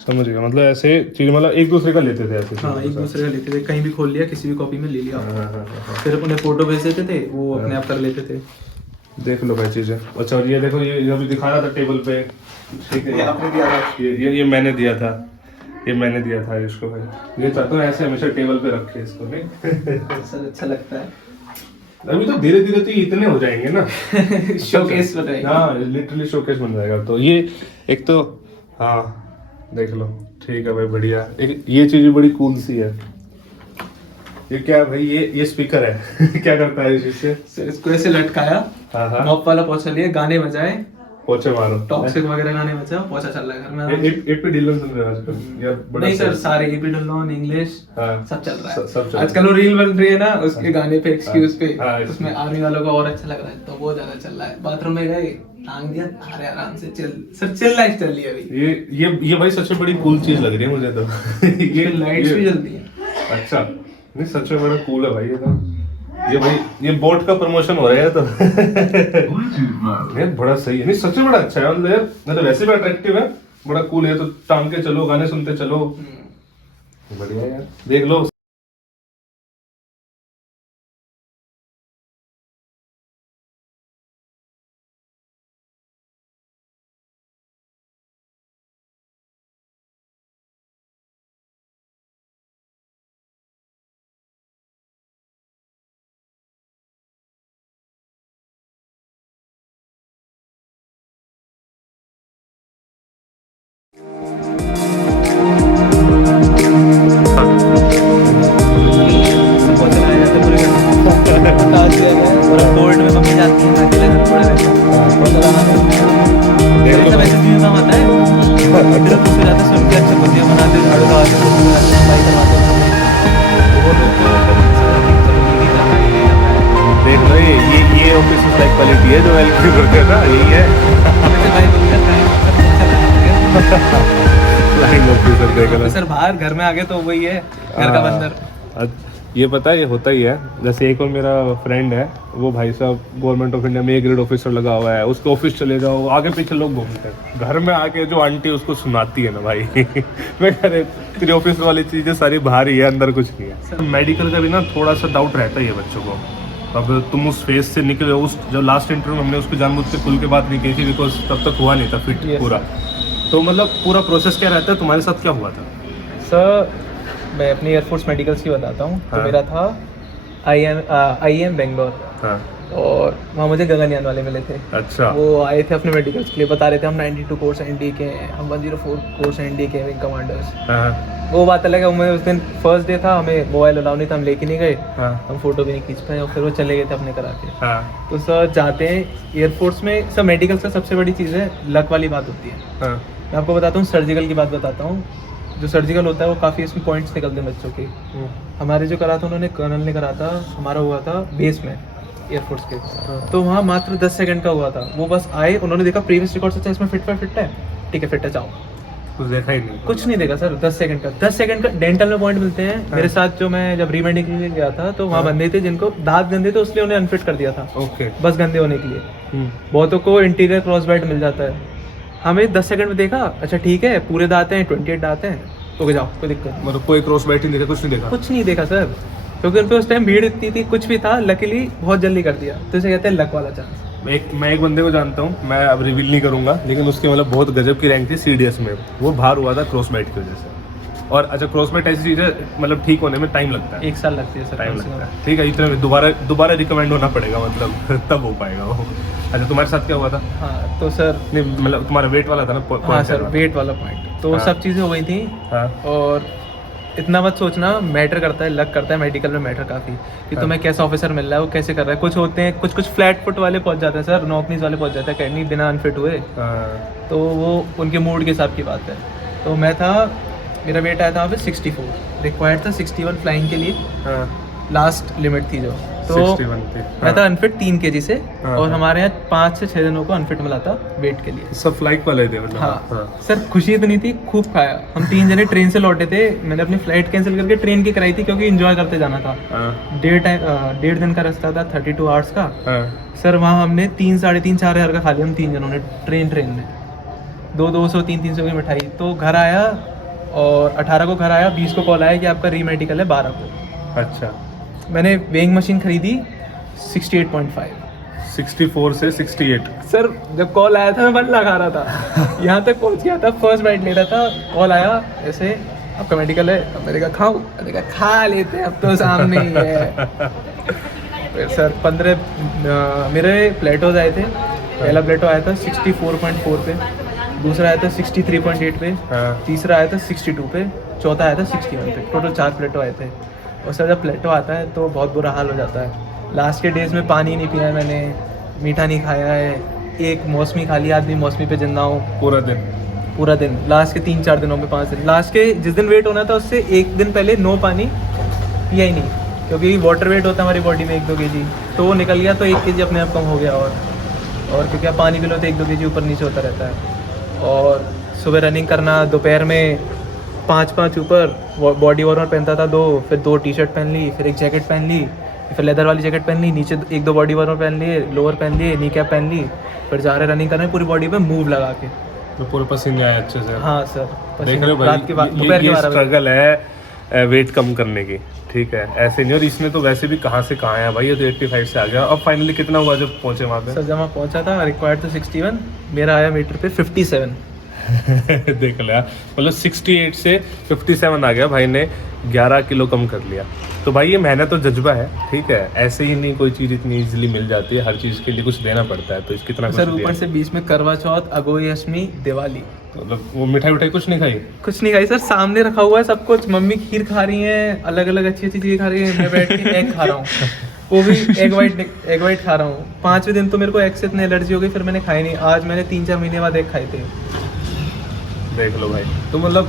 समझ गया। मतलब ऐसे चीज, मतलब एक दूसरे का लेते थे ऐसे। हाँ, एक दूसरे का लेते थे, कहीं भी खोल लिया, किसी भी कॉपी में ले लिया, फिर उन्हें फोटो भेज देते थे, वो अपने आप कर लेते थे। देख लो भाई चीजें। अच्छा, और ये देखो, ये अभी दिखा रहा था टेबल पे, ठीक है, ये आपने दिया था, ये मैंने दिया था, ये मैंने दिया था इसको भाई। ये चाहता हूँ ऐसे हमेशा टेबल पे रखे इसको, नहीं सर अच्छा लगता है। अभी तो धीरे धीरे तो ये इतने हो जाएंगे ना, शोकेस बन जाएगा। हाँ, लिटरली शोकेस बन जाएगा। तो ये एक तो, हाँ देख लो, ठीक है भाई, बढ़िया। एक ये चीज भी बड़ी कूल सी है। ये क्या है भाई, ये स्पीकर है क्या करता है इस चीज से? सर इसको ऐसे लटकाया, हाँ, मॉप वाला पोछा लिए, गाने बजाए, पोछे मारो, टॉक्सिक वगैरह गाने बजाओ, पोछा चल रहा है घर में। एपी डिलन सुन रहे हो आजकल यार? बड़ा नहीं सर, सारे एपी डुल्लोन, इंग्लिश, हाँ, सब चल रहा है। सब चल आजकल वो रील बन रही है ना, उसके गाने पे, एक्सक्यूज पे, हाँ, उसमें आर्मी वालों का और अच्छा लग रहा है, तो वो ज्यादा चल रहा है। बाथरूम में गए, टांग दिया, अरे आराम से चिल, सर चिल लाइफ चल रही है अभी। ये भाई सच में बड़ी कूल चीज लग रही है मुझे तो ये लाइट्स भी जलती हैं। अच्छा, नहीं सच में बड़ा कूल है भाई ये तो। ये भाई, ये बोट का प्रमोशन हो रहा है तो नहीं, बड़ा सही है, नहीं सच में बड़ा अच्छा है। मतलब यार, मतलब वैसे भी अट्रैक्टिव है, बड़ा कूल है, तो टांग के चलो, गाने सुनते चलो, बढ़िया यार। देख लो, बोर्ड में मम्मी जाती है, अकेले घर थोड़े रहते हैं, वैसे चीज़ काम आता है। फिर तो फिर आते सुन के अच्छे भुजिया बनाते, झाड़ू लगाते, सफाई करवाते, वो लोग को देख लो, ये ऑफिस लाइक क्वालिटी है जो वेलकम करते हैं ना, यही है फ्लाइंग ऑफिसर। देख लो सर, बाहर घर में आ गए तो वही है, घर का बंदर। ये पता है, ये होता ही है। जैसे एक और मेरा फ्रेंड है, वो भाई साहब गवर्नमेंट ऑफ इंडिया में ए ग्रेड ऑफिसर लगा हुआ है, उसके ऑफिस चले जाओ, आगे पीछे लोग घूमते हैं, घर में आके जो आंटी उसको सुनाती है ना भाई मैं कह रहे तेरी ऑफिस वाली चीजें सारी बाहर ही है, अंदर कुछ नहीं है। सर मेडिकल का भी ना थोड़ा सा डाउट रहता ही है बच्चों को। अब तुम उस फेज से निकले, उस जो लास्ट इंटरव्यू में हमने उसको जानबूझ के खुल के बात नहीं की थी, बिकॉज तब तक हुआ नहीं था फिट पूरा। तो मतलब पूरा प्रोसेस क्या रहता है, तुम्हारे साथ क्या हुआ था? सर मैं अपनी एयरफोर्स मेडिकल्स की बताता हूँ। तो मेरा था IIM बेंगलोर, और वहाँ मुझे गगनयान वाले मिले थे। अच्छा, वो आए थे अपने मेडिकल्स के लिए, बता रहे थे हम 92 कोर्स ND के हैं, हम 104 कोर्स ND के विंग कमांडर्स। वो बात अलग है, हमें उस दिन फर्स्ट डे था, हमें मोबाइल अलाउ नहीं था, हम लेके नहीं गए, हम फोटो भी नहीं खींच पाए, और फिर वो चले गए थे अपने करा के। तो सर जाते हैं एयरफोर्स में, सर मेडिकल्स का सबसे बड़ी चीज़ है लक वाली बात होती है। मैं आपको बताता हूँ, सर्जिकल की बात बताता हूँ। जो सर्जिकल होता है वो काफ़ी इसमें पॉइंट्स निकलते हैं बच्चों के। हमारे जो करा था, उन्होंने कर्नल ने करा था, हमारा हुआ था बेस में एयरफोर्स के। तो वहाँ मात्र 10 सेकंड का हुआ था। वो बस आए, उन्होंने देखा प्रीवियस रिकॉर्ड से इसमें फिट है, ठीक है फिट है, जाओ। कुछ देखा ही नहीं, कुछ नहीं देखा सर। 10 सेकंड का डेंटल में पॉइंट मिलते हैं। मेरे साथ जो मैं जब रीमेडिकल के लिए गया था, तो वहाँ बंदे थे जिनको दांत गंदे थे, इसलिए उन्हें अनफिट कर दिया था, बस गंदे होने के लिए। बहुतों को इंटीरियर क्रॉस बेल्ट मिल जाता है, हमें 10 सेकंड में देखा, अच्छा ठीक है पूरे दांत हैं, 28 दांत हैं, तो जाओ, कोई दिक्कत नहीं। मतलब कोई क्रॉस बैट नहीं देखा, कुछ नहीं देखा? कुछ नहीं देखा सर, क्योंकि उन पे उस टाइम भीड़ इतनी थी, कुछ भी था, लकीली बहुत जल्दी कर दिया। तो इसे कहते हैं लक वाला चांस। मैं एक बंदे को जानता हूँ, मैं अब रिवील नहीं करूंगा, लेकिन उसकी मतलब बहुत गजब की रैंक थी CDS में, वो बाहर हुआ था क्रॉस बैट की वजह से। और अच्छा, क्रॉस बैट ऐसी चीज़ है, मतलब ठीक होने में टाइम लगता है, 1 साल लगती है सर, टाइम लगता है, ठीक है। इतने में दोबारा रिकमेंड होना पड़ेगा, मतलब तब हो पाएगा वो। अच्छा, तुम्हारे साथ क्या हुआ था? हाँ तो सर, नहीं मतलब तुम्हारा वेट वाला था ना? हाँ सर, वेट वाला पॉइंट, तो सब चीज़ें हो गई थी। और इतना मत सोचना, मैटर करता है, लक करता है मेडिकल में, मैटर काफ़ी कि तुम्हें कैसा ऑफिसर मिल रहा है, वो कैसे कर रहा है। कुछ होते हैं, कुछ फ्लैट फुट वाले पहुंच जाते हैं सर, नॉकनीज वाले पहुंच जाते हैं, कहीं बिना अनफिट हुए, तो वो उनके मूड के हिसाब की बात है। तो मैं था, मेरा वेट आया था वहाँ पे 64, रिक्वायर्ड था 61 फ्लाइंग के लिए, लास्ट लिमिट थी जो तो 61 थी। मैं था अनफिट 3 kg से, हाँ, और हाँ। हमारे यहाँ 5 से 6 जनों को अनफिट मिला था वेट के लिए। सब फ्लाइट वाले थे मतलब। हाँ सर, खुशी इतनी थी, खूब खाया। हम 3 जने ट्रेन से लौटे थे, मैंने अपनी फ्लाइट कैंसिल करके ट्रेन की कराई थी क्योंकि एंजॉय करते जाना था। हाँ, 1.5 दिन का रास्ता था, 32 आवर्स का। हाँ। सर वहाँ हमने 3, 3.5, 4 हज़ार का खा लिया हम 3 जनों ने ट्रेन में। 200, 300 की मिठाई। तो घर आया, और 18 को घर आया, 20 को कॉल आया कि आपका रीमेडिकल है 12 को। अच्छा, मैंने वेइंग मशीन खरीदी 68.5। 64 से 68। सर जब कॉल आया था मैं बन लगा रहा था, यहाँ तक पहुँच गया था, फर्स्ट बाइट ले रहा था, कॉल आया ऐसे, आपका मेडिकल है। अब मैंने कहा खाऊं, मैंने कहा खा लेते हैं, अब तो सामने ही है। फिर सर 15 मेरे प्लेटोज आए थे। पहला प्लेटो आया था 64.4 पे, दूसरा आया था 63.8 पे, हाँ। तीसरा आया था 62 पे, चौथा आया था 61 पे। टोटल 4 प्लेटो आए थे। और सर जब प्लेटो आता है तो बहुत बुरा हाल हो जाता है। लास्ट के डेज में पानी नहीं पिया है मैंने, मीठा नहीं खाया है, एक मौसमी खा लिया, आदमी मौसमी पे जिंदा हूँ पूरा दिन। लास्ट के 3-4 दिनों में, 5 दिन, लास्ट के जिस दिन वेट होना था उससे 1 दिन पहले नो पानी पिया ही नहीं, क्योंकि वाटर वेट होता है हमारी बॉडी में 1-2 kg, तो वो निकल गया तो 1 kg अपने आप कम हो गया। और क्योंकि आप पानी पी लो तो 1-2 kg ऊपर नीचे होता रहता है। और सुबह रनिंग करना, दोपहर में 5 ऊपर, बॉडी वार्मर पहनता था 2, फिर 2 टी-शर्ट पहन ली, फिर एक जैकेट पहन ली, फिर लेदर वाली जैकेट पहन ली, नीचे 1-2 बॉडी वार्मर पहन लिए, लोअर पहन लिए, नी कैप पहन ली, फिर जा रहे रनिंग करने पूरी बॉडी पे मूव लगा के। तो पूरे पसीने आए अच्छे से। हाँ सर, देख रहे हो भाई, रात के बाद दोपहर के 12 बजे। स्ट्रगल है वेट कम करने की, ठीक है, ऐसे नहीं। और इसने तो वैसे भी कहाँ से कहाँ है भाई, ये तो 85 से आ गया। अब फाइनली कितना हुआ जब पहुंचे वहाँ पे? सर जब मैं पहुंचा था रिक्वायर्ड तो 61, मेरा आया मीटर पे 57। देख लिया, मतलब 68 से 57 आ गया भाई ने, 11 किलो कम कर लिया। तो भाई ये मेहनत और जज्बा है, ठीक है, ऐसे ही नहीं कोई चीज़ इतनी इजीली मिल जाती है, हर चीज़ के लिए कुछ देना पड़ता है। तो इसकी कितना सर ऊपर से बीच में करवा चौथ, अगोई अष्टमी, दिवाली, मतलब वो मिठाई उठाई कुछ नहीं खाई? कुछ नहीं खाई सर, सामने रखा हुआ है सब कुछ। मम्मी खीर खा रही हैं, अलग अलग अच्छी अच्छी चीज़ें खा रही हैं, मैं बैठ के एग खा रहा हूँ, वो भी एग वाइट खा रहा हूँ। 5वें दिन तो मेरे को एग से इतनी एलर्जी हो गई, फिर मैंने खाई नहीं। आज मैंने 3-4 महीने बाद एग खाए थे। देख लो भाई, तो मतलब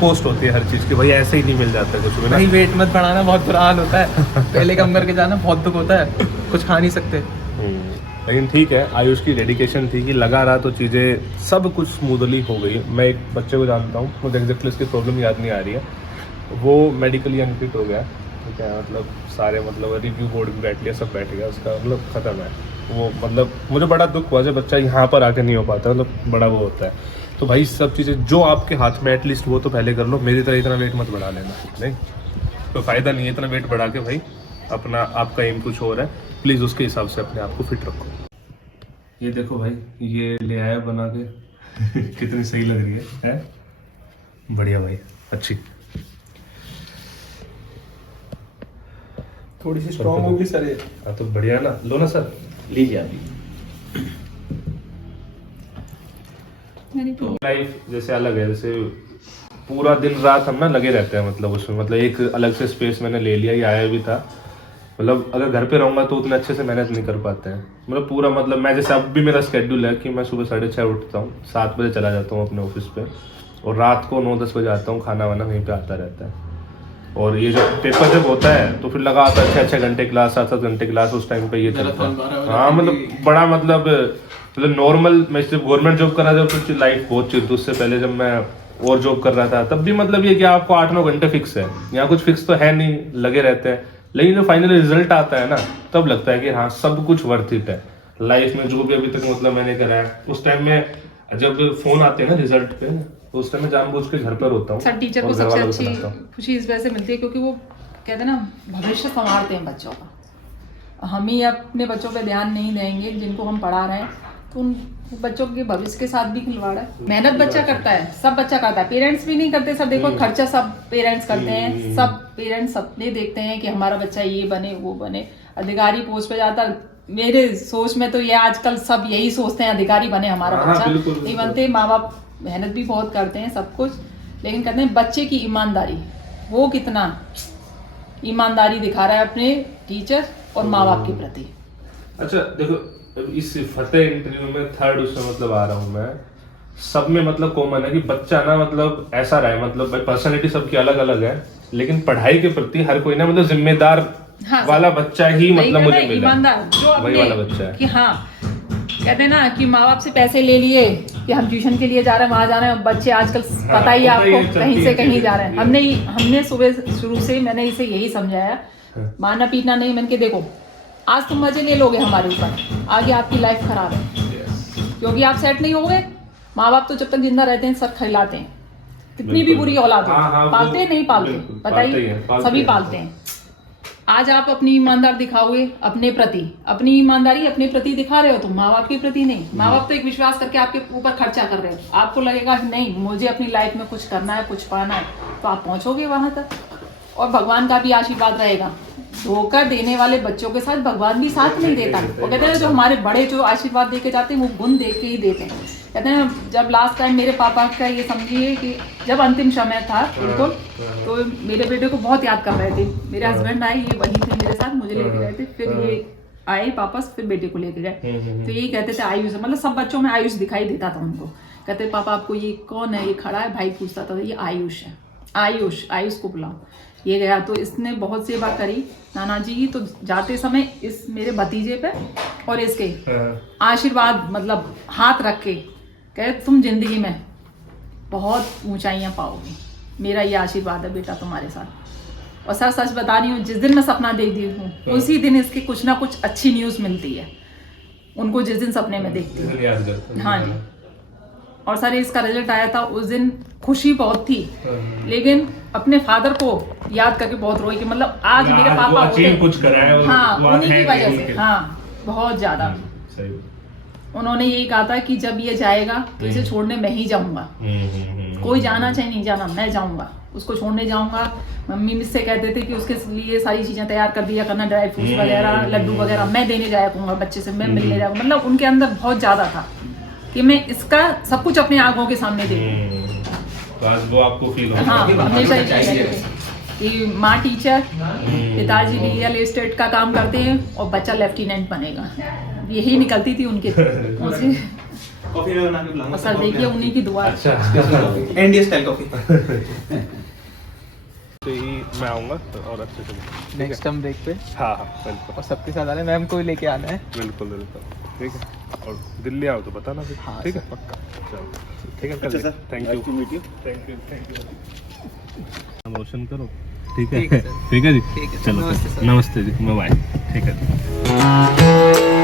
पोस्ट होती है हर चीज़ की भाई, ऐसे ही नहीं मिल जाता कुछ भी ना। भाई वेट मत बढ़ाना, बहुत बुरा हाल होता है। पहले कम करके जाना, बहुत दुख होता है, कुछ खा नहीं सकते। लेकिन ठीक है, आयुष की डेडिकेशन थी कि लगा रहा तो चीज़ें सब कुछ स्मूथली हो गई। मैं एक बच्चे को जानता हूँ, मुझे एग्जैक्टली उसकी प्रॉब्लम याद नहीं आ रही है, वो मेडिकली अनफिट हो गया, ठीक है, मतलब सारे मतलब रिव्यू बोर्ड भी बैठ लिया, सब बैठ गया, उसका मतलब ख़त्म है वो। मतलब मुझे बड़ा दुख हुआ जब बच्चा यहाँ पर आके नहीं हो पाता, मतलब बड़ा वो होता है। तो भाई सब चीज़ें जो आपके हाथ में एटलीस्ट वो तो पहले कर लो। मेरी तरह इतना वेट मत बढ़ा लेना, नहीं तो फ़ायदा नहीं है इतना वेट बढ़ा के भाई। अपना आपका एम कुछ और है, प्लीज़ उसके हिसाब से अपने आप को फिट रखो। ये देखो भाई, ये ले आया बना के कितनी सही लग रही है? बढ़िया भाई, अच्छी, थोड़ी सी स्ट्रॉन्ग होगी सर ये। हाँ तो बढ़िया ना, लो ना सर, लीजिए आप। लाइफ जैसे अलग है, जैसे पूरा दिन रात हम ना लगे रहते हैं, मतलब उसमें मतलब एक अलग से स्पेस मैंने ले लिया, ये आया भी था। मतलब अगर घर पे रहूँगा तो उतने अच्छे से मेहनत नहीं कर पाते हैं, मतलब पूरा मतलब मैं जैसे अब भी मेरा स्केड्यूल है कि मैं सुबह 6:30 उठता हूँ, 7 बजे चला जाता हूँ अपने ऑफिस पे, और रात को 9-10 बजे आता हूँ, खाना वाना वहीं पे आता रहता है। और ये जो पेपर जब होता है तो फिर लगा आता है 6 घंटे क्लास, 7 घंटे क्लास, उस टाइम पे ये चलता है। हाँ मतलब बड़ा मतलब नॉर्मल, मैं जब गवर्नमेंट जॉब कर रहा था तो लाइफ बहुत चिल थी। उससे पहले जब मैं और जॉब कर रहा था तब भी मतलब ये कि आपको 8-9 घंटे फिक्स है, यहाँ कुछ फिक्स तो है नहीं, लगे रहते हैं। लेकिन जो फाइनल रिजल्ट आता है ना, तब लगता है कि हाँ सब कुछ वर्थ इट है लाइफ में। जो भी अभी तक मतलब मैंने करा है, उस टाइम में जब फोन आते हैं ना रिजल्ट पे, तो उस टाइम में जानबूझ के घर पर होता हूँ। सर टीचर को सबसे अच्छी खुशी इस वजह से मिलती है क्योंकि वो कहते हैं ना, भविष्य संवारते हैं बच्चों का। हम ही अपने बच्चों पे ध्यान नहीं देंगे जिनको हम पढ़ा रहे हैं, तो उन बच्चों के भविष्य के साथ भी खिलवाड़ है। मेहनत बच्चा करता है, सब बच्चा करता है, पेरेंट्स भी नहीं करते। सब देखो खर्चा सब पेरेंट्स करते हैं, सब पेरेंट्स सपने देखते हैं कि हमारा बच्चा ये बने वो बने, अधिकारी पोस्ट पे जाता। मेरे सोच में तो ये आजकल सब यही सोचते हैं अधिकारी बने हमारा बच्चा, नहीं बनते। माँ बाप मेहनत भी बहुत करते हैं सब कुछ, लेकिन कहते हैं बच्चे की ईमानदारी, वो कितना ईमानदारी दिखा रहा है अपने टीचर और माँ बाप के प्रति। अच्छा देखो, इस फतेह इंटरव्यू में 3rd उसमें मतलब आ रहा हूँ मैं, सब में मतलब कॉमन है कि बच्चा ना मतलब ऐसा रहा है, मतलब पर्सनैलिटी सबकी अलग अलग है, लेकिन पढ़ाई के प्रति हर कोई ना मतलब जिम्मेदार हाँ, वाला बच्चा ही वही मतलब कहते मुझे हैं, मिला ईमानदार जो वही अपने वाला बच्चा है। कि हाँ कहते हैं ना कि माँ बाप से पैसे ले लिए कि हम ट्यूशन के लिए जा रहे हैं वहां जा रहे हैं, बच्चे आजकल पता ही है पता ही है, आपको चलती कहीं से है कहीं चीजें। जा रहे हैं। हमने सुबह शुरू से मैंने इसे यही समझाया, मारना पीटना नहीं। मैंने कहा देखो आज तुम मजे ले लोगे हमारे ऊपर, आगे आपकी लाइफ खराब है, क्योंकि आप सेट नहीं होगे। माँ बाप तो जब तक जिंदा रहते हैं सर खिलाते हैं, कितनी भी बुरी औलाद हो, हाँ, पालते हैं नहीं पालते बिल्कुल, पता पालते ही हैं, पालते सभी हैं। पालते हैं। आज आप अपनी ईमानदार दिखाओगे अपने प्रति, अपनी ईमानदारी अपने प्रति दिखा रहे हो तुम, माँ बाप के प्रति नहीं। माँ बाप तो एक विश्वास करके आपके ऊपर खर्चा कर रहे हो, आपको लगेगा कि नहीं मुझे अपनी लाइफ में कुछ करना है, कुछ पाना है, तो आप पहुंचोगे वहां तक और भगवान का भी आशीर्वाद रहेगा। धोखा देने वाले बच्चों के साथ भगवान भी साथ नहीं देता। वो कहते हैं जो हमारे बड़े जो आशीर्वाद दे के जाते हैं वो गुण दे के ही देते हैं। कहते हैं जब लास्ट टाइम मेरे पापा का ये समझिए कि जब अंतिम समय था बिल्कुल, तो मेरे बेटे को बहुत याद कर रहे थे। मेरे हस्बैंड आए, ये वहीं थे मेरे साथ, मुझे लेके गए थे, फिर ये आए वापस, फिर बेटे को लेके गए। तो यही कहते थे आयुष, मतलब सब बच्चों में आयुष दिखाई देता था उनको। कहते पापा आपको ये कौन है, ये खड़ा है, भाई पूछता था ये आयुष है, आयुष आयुष को बुलाओ। ये गया तो इसने बहुत सेवा करी नाना जी की। तो जाते समय इस मेरे भतीजे पे और इसके आशीर्वाद मतलब हाथ रख के कहे तुम जिंदगी में बहुत ऊंचाइयां पाओगे, मेरा ये आशीर्वाद है बेटा तुम्हारे साथ। और सर सच बता रही हूँ, जिस दिन मैं सपना देखती हूँ उसी दिन इसकी कुछ ना कुछ अच्छी न्यूज़ मिलती है उनको, जिस दिन सपने में देखती हूँ। हाँ जी। और सर इसका रिजल्ट आया था उस दिन, खुशी बहुत थी, लेकिन अपने फादर को याद करके बहुत रोई कि मतलब आज मेरे पापा होते कुछ करा है, हाँ उन्हीं की वजह से, हाँ बहुत ज्यादा। उन्होंने यही कहा था कि जब ये जाएगा तो इसे छोड़ने मैं ही जाऊंगा, कोई जाना चाहे नहीं जाना मैं जाऊंगा, उसको छोड़ने जाऊंगा। मम्मी मुझसे कहते थे कि उसके लिए सारी चीजें तैयार कर दिया करना, ड्राई फ्रूट्स वगैरह लड्डू वगैरह मैं देने जाया करूंगा बच्चे से, मैं मिलने जाऊंगा। मतलब उनके अंदर बहुत ज्यादा था कि मैं इसका सब कुछ अपनी आंखों के सामने देखूं। आज वो आपको फील होगा। हाँ हमेशा ही कहते थे कि माँ टीचर, पिताजी रियल एस्टेट का काम करते हैं और बच्चा लेफ्टिनेंट बनेगा, यही निकलती थी उनके मुझे। कॉफी में बना के बुलाऊंगा। और सर देखिए उन्हीं की दुआ। अच्छा इंडियन स्टाइल कॉफी। तो ही मैं आऊंगा तो और अच्छे से नेक्स्ट टाइम ब्रेक पे हाँ हाँ बिल्कुल और सबके साथ आना है, मैम को भी लेके आना है। बिल्कुल बिल्कुल ठीक है। और दिल्ली आओ तो बताना फिर। हाँ, ठीक है सर, पक्का। चलो ठीक है अच्छा, sir. Thank you thank you promotion करो। ठीक ठीक है है, सर। ठीक है जी ठीक है, चलो नमस्ते, सर। नमस्ते जी बाय। ठीक है जी।